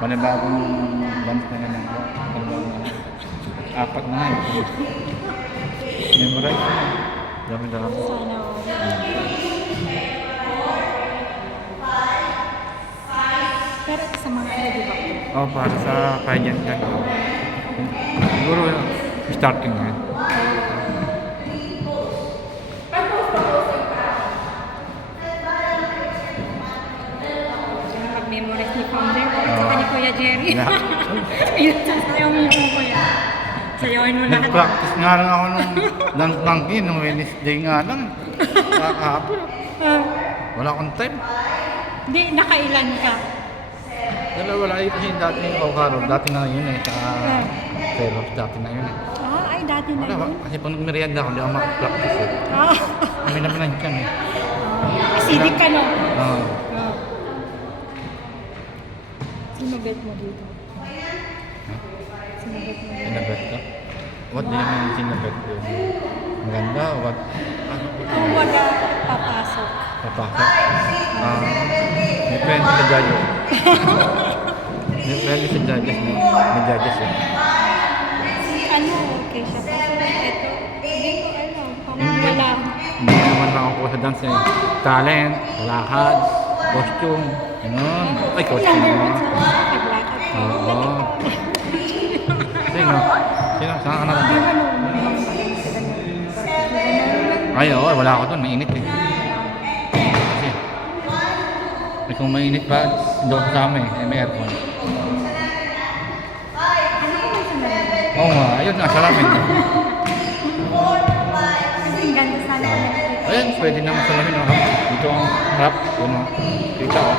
Panibagong band na yan. Apat na nga. Memorize na. Dami-dami. Sana pero sa mga ano, di ba? Oh, para sa kaya yan. Siguro starting na yan. Memorize ni Founder. Saka ni Kuya Jerry. Yeah. Ayun, sasayaw mo yung Kuya. Sayawin mo lahat. Nag-practice nga lang ako nung dance monkey nung Wednesday nga lang. Kakahapon. Wala akong time. Hindi, nakailan ka? Wala eh kasi dati yung Okaro. Dati na yun eh. Sa Ferox dati na yun eh. Ay, dati na Wala, yun. kasi pag nagmerienda ako, hindi ako makapractice eh. Kami naman nandiyan eh. Acidic ka, no? Oo. Sinugat mo dito. Sinugat mo dito. Sinagat ka? What do you mean sinagat ko? Maganda? What? Ano ko? Kung wala papasok. Papakot? Depende sa judges. Depende sa judges. May judges eh. Si ano, okay siya. Kasi ito, hindi ko alam. Wala. Hindi naman lang ako sa dance eh. Talent, lakad, costume, gano'n. Ay, costume Number naman. one sa paglakad. Oo. Sino? Sino? Saan ka na lang? Ay, oo. Wala ako doon. Mainit eh. Kasi, eh, kung mainit pa, doon sa amin eh. May aircon. Oo nga. Ayun nga. Salamin. Kasi ang ganda sana na nakikita. Ayan, pwede naman salamin. Oh. Dito ang harap. Yun o. Kita o.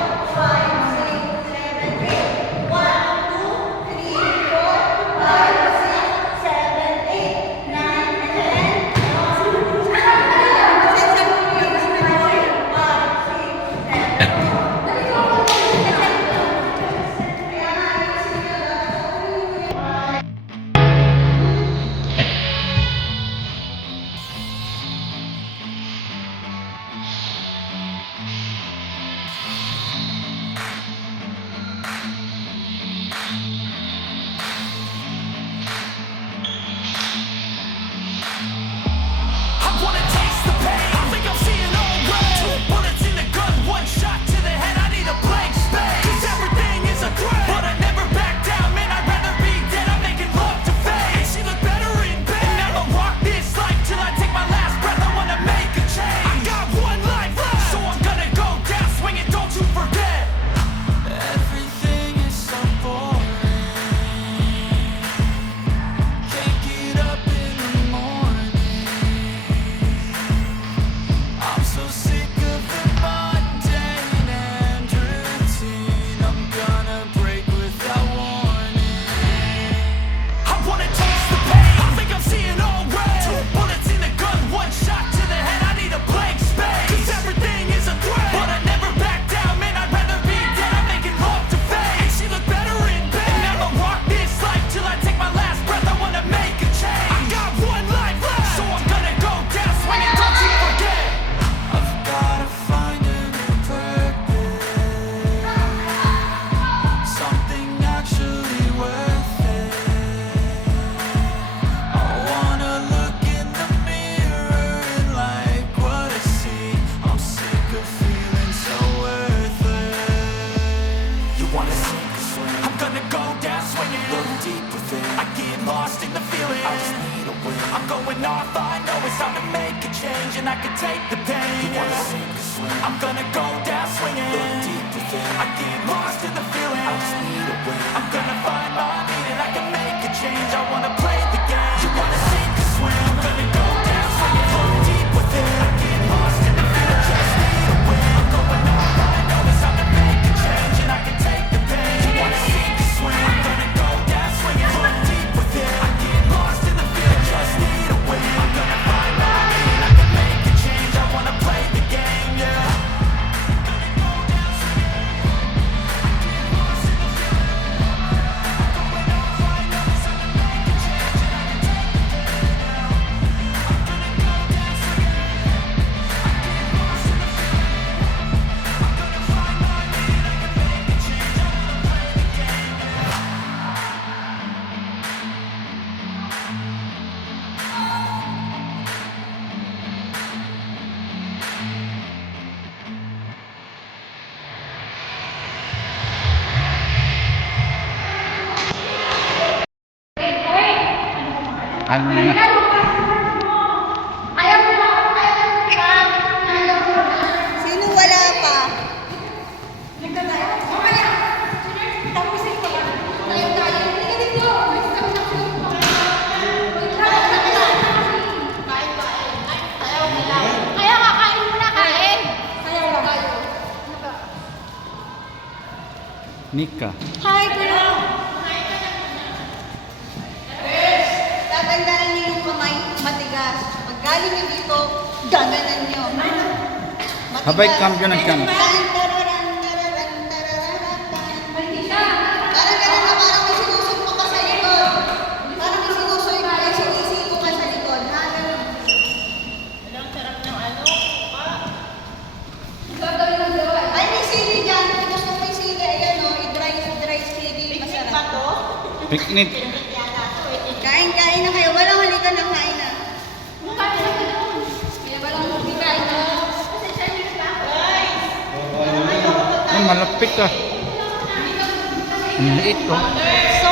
and I can take the pain. I'm gonna go down swinging. I get lost in the feeling. I'm gonna find my meaning. I can make a change. I wanna play the game. You wanna sink or swim? I'm gonna go down swinging. Float deep within. I get lost in the feeling. Just need a win. I'm going all I know is time to make a change, and I can take the pain. You wanna sink or swim? I'm gonna go down swinging. Float deep within. I get lost in the feeling. Just need a win. I'm gonna find my meaning. I can make a change. I wanna play the game. Yeah. Ano na. Sino wala pa? Kaya kakain muna, kain. Nika. Hi, kuya. Tatandaan niyo yung kamay, matigas. Pag galing niyo dito, gaganan niyo. Matigas. Habay cambio ng cam. Tararan, tararan, tararan, tararan, tararan. Parang ganun na, parang may sinusuntok ka sa likod. Parang may sinisipo ka sa likod. Ha, ganun. Ay, may sili dyan. Kung gusto mo may sili, ayan o. I-dry sili. Masarap. Picnic. Kain na kayo. Walang halika na, kain na. Ay, malapit ka. Ang liit ko.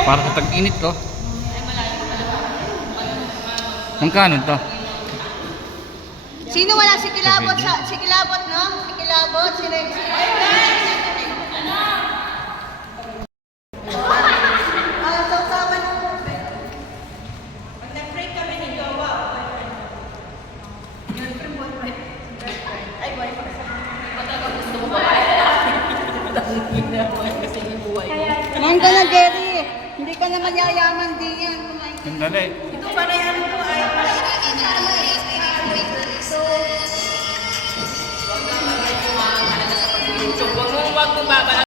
Para sa tag-init ko. Magkano to? Sino wala? Si Kilabot, si Kilabot, no? Si Kilabot, si Rex. Sausawan. Pag nag-break kami ni Jowa. Ay, boyfriend. Kumain ka na, Jerry. Hindi ka na mayayaman din yan. Kumain ka. Sandali. Ito pa na yan ito. Ay,